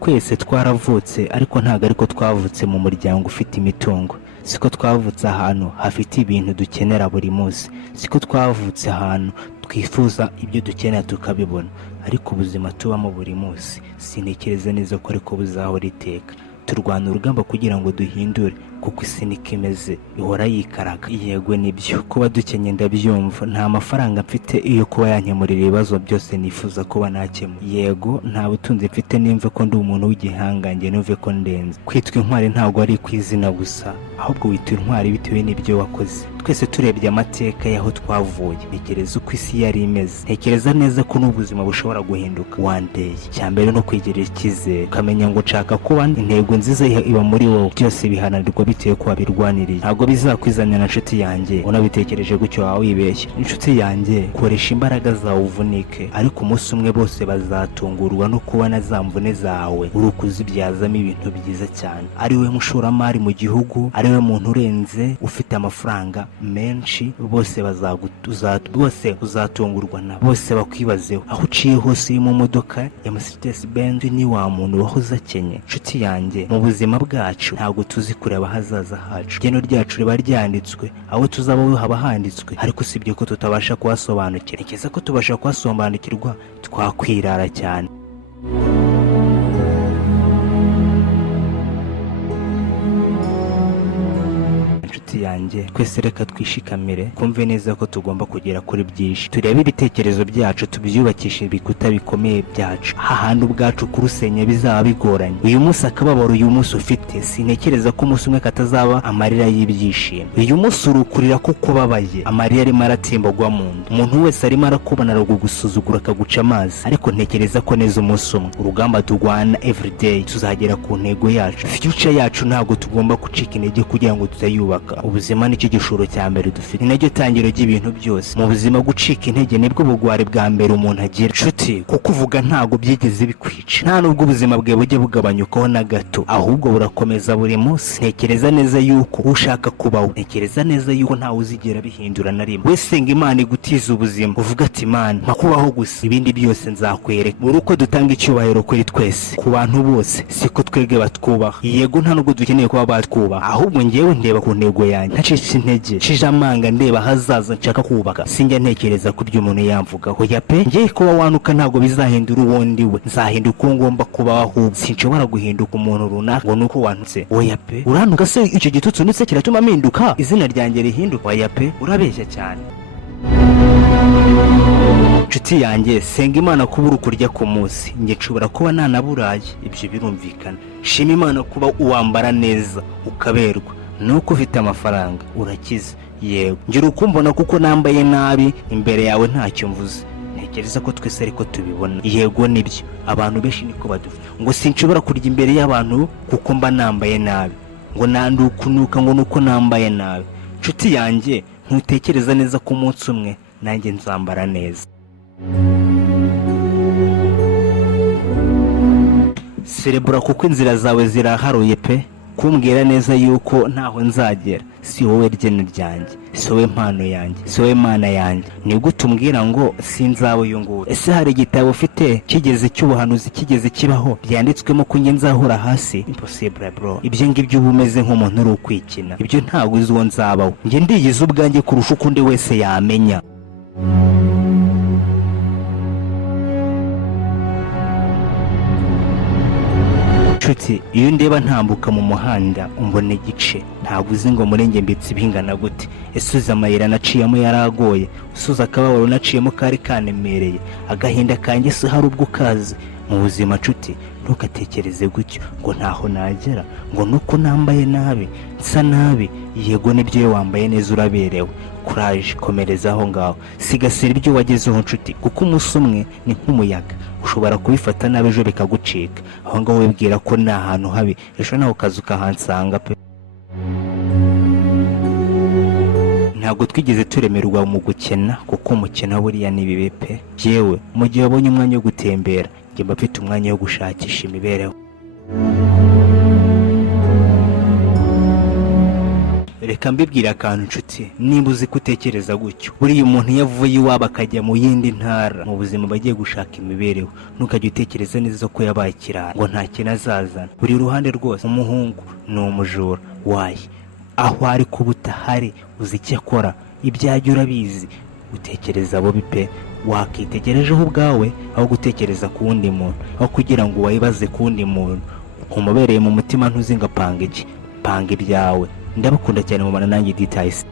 twese twaravutse ariko ntago ariko twavutse mu muryango ufite imitungo, siko twavutse ahantu hafite ibintu dukenera buri munsi, siko twavutse ahantu twifuza ibyo dukenera tukabibona, ariko ubuzima tubamo buri munsi sintekereza neza ko ariko buzahora iteka. Turwana urugamba kugira ngo duhindure, kuko isi niko imeze ihora yikaraga. Yego nibyo kuba dukenye ndabyumva, nta mafaranga mfite iyo kuba yankemurira ibibazo byose nifuza kuba nakemura. Yego nta butunzi mfite nimve ko ndi umuntu w'igihangange, numve ko ndenze. Kwitwa intwari ntabwo ari kwizina gusa, ahubwo witwa intwari bitewe n'ibyo wakoze. Twese turebye amateka y'aho twavuye, ntekereza uko isi yari imeze, ntekereza neza ko n'ubuzima bushobora guhinduka one day. Cyambere no kwigirira icyizere, ukamenya ngo nshaka kuba intego nziza iba muri wowe, byose bihanirwa bitewe ko wabirwaniriye. Ntabwo bizakwizanya na nshuti yanjye unabitekereje gutyo wawe wibeshye. Inshuti yanjye, koresha imbaraga zawe uvunike, ariko umunsi umwe bose bazatungurwa no kubona za mvune zawe uri kuzibyazamo ibintu byiza cyane. Ari we mushoramari mu gihugu, ari we muntu urenze ufite amafaranga menshi, bose uzatungurwa na bose bakwibazeho. Aho uciye hose mu modoka ya Mercedes Benz ni wa muntu wahoze akenye. Nshuti yanjye, mu buzima bwacu ntabwo tuzi kureba hazaza hacu, igeno ryacu riba ryanditswe, aho tuzaba haba handitswe, ariko usibye ko tutabasha kuhasobanukira. Ntekereza ko tubasha kuhasobanukirwa twakwirara cyane. yanjye, twese reka twishikamire, kumve neza ko tugomba kugera kuri byinshi. Turebe ibitekerezo byacu tubyubakisha ibikuta bikomeye byacu, hahandi ubwacu kurusenya bizaba bigoranye. Uyu munsi akababaro uyu munsi ufite, sintekereza ko umunsi umwe katazaba amarira y'ibyishimo. Uyu munsi urukurira ko kubabaye, amarira arimo aratimbagwa mu nda. Umuntu wese arimo arakubana aragusuzugura akaguca amazi, ariko ntekereza ko neza umunsi umwe urugamba turwana everyday tuzagera ku ntego yacu. Future yacu ntabwo tugomba gucika intege kugira ngo tutayubaka. Ubuzima nicyo gishoro cya mbere dufite, ni naryo tangiro ry'ibintu byose. Mu buzima gucika intege nibwo bugwari bwa mbere umuntu agira. Nshuti, kuko uvuga ntabwo byigeze bikwica, nta nubwo ubuzima bwe bujye bugabanyukaho na gato, ahubwo burakomeza buri munsi. Ntekereza neza yuko ushaka kubaho, ntekereza neza yuko ntawe uzigera bihindura na rimwe. Wese senga Imana igutiza ubuzima, uvuga ati Imana mpa kubaho gusa, ibindi byose nzakwereka. Muri uko dutanga icyubahiro kuri twese, ku bantu bose, siko twebwe batwubaha. Yego nta nubwo dukeneye kuba batwubaha, ahubwo ngewe ndeba ku ntego yanjye, ntacitse intege, nshije amanga ndeba hazaza nshaka kubaka. Sinjya ntekereza ku byo umuntu yamvugaho. Ya pe, ngiye kuba wanuka ntabwo bizahindura uwo ndiwe, nzahinduka uwo ngomba kubaho. Sinshobora guhinduka umuntu runaka ngo nuko wantutse. Oya pe, uranuka se icyo gitutsi ndetse kiratuma mpinduka izina ryanjye rihinduka? Oya pe, urabeshya cyane. Nshuti yanjye, senga Imana kubura ukurya ku munsi, nge nshobora kuba ntanaburaye, ibyo birumvikana. Shima Imana kuba uwambara neza ukaberwa, nuko ufite amafaranga urakize. Yewe ngira ukumbona kuko nambaye nabi imbere yawe ntacyo mvuze. Ntekereza ko twese ariko tubibona. Yego nibyo, abantu benshi niko badufite, ngo sinshobora kurya imbere y'abantu kuko mba nambaye nabi, ngo nandukunuka ngo nuko nambaye nabi. Nshuti yanjye, ntutekereza neza ko umunsi umwe nanjye nzambara neza. Serebura kuko inzira zawe ziraharuye pe, kumbwira neza yuko ntaho nzagera. Si wowe ryene ryanjye, si wowe mpano yanjye, si wowe Mana yanjye. Nibwo utumbwira ngo sinzaba uyu nguyu. Ese hari igitabo ufite kigeze cy'ubuhanuzi kigeze kibaho byanditswemo ko nge nzahura hasi? Impossible bro, ibyo ngibyo uba umeze nk'umuntu uri ukwikina. Ibyo ntabwo uzi uwo nzabaho. Nge ndiyize ubwanjye kurusha uko undi wese yamenya. Nshuti, iyo ndeba ntambuka mu muhanda umbona igice, ntabwo uzi ngo murenge mbitse bingana gute. Ese uzi amayira naciyemo yaragoye, usuza akababaro naciyemo kari kanemereye, agahinda kanjye se hari ubwo kazi mu buzima. Nshuti, ntugatekereze gutyo ngo ntaho nagera, ngo nuko nambaye nabi nsa nabi. Yego nibyo, wambaye neza uraberewe. Courage, komereza aho ngaho, sigasira ibyo wagezeho nshuti, kuko umunsi umwe ni nk'umuyaga, ushobora kubifata nabi ejo bikagucika. Aho ngaho wibwira ko ni ahantu habi, ejo nawe ukaza ukahansanga pe. Ntabwo twigeze turemerwa mu gukena, kuko umukena buriya ni bibi pe. Yewe mu gihe wabonye umwanya wo gutembera, njye mba mfite umwanya wo gushakisha imibereho. reka mbibwire akantu nshuti, nimba uzi ko utekereza gutyo, buriya umuntu iyo avuye iwabo akajya mu yindi ntara mu buzima bagiye gushaka imibereho, ntukajya utekereza neza ko yabaye ikirara ngo nta kintu azazana. buri ruhande rwose umuhungu ni umujura waye, aho ari kuba utahari uzi icyo akora, ibyajya urabizi, utekereza abo bipe wakitegerejeho ubwawe aho gutekereza ku wundi muntu, aho kugira ngo wayibaze ku wundi muntu. umubereye mu mutima ntuzi ngo apanga iki, panga ibyawe. ndabakunda cyane mu nanjye Dtayisi.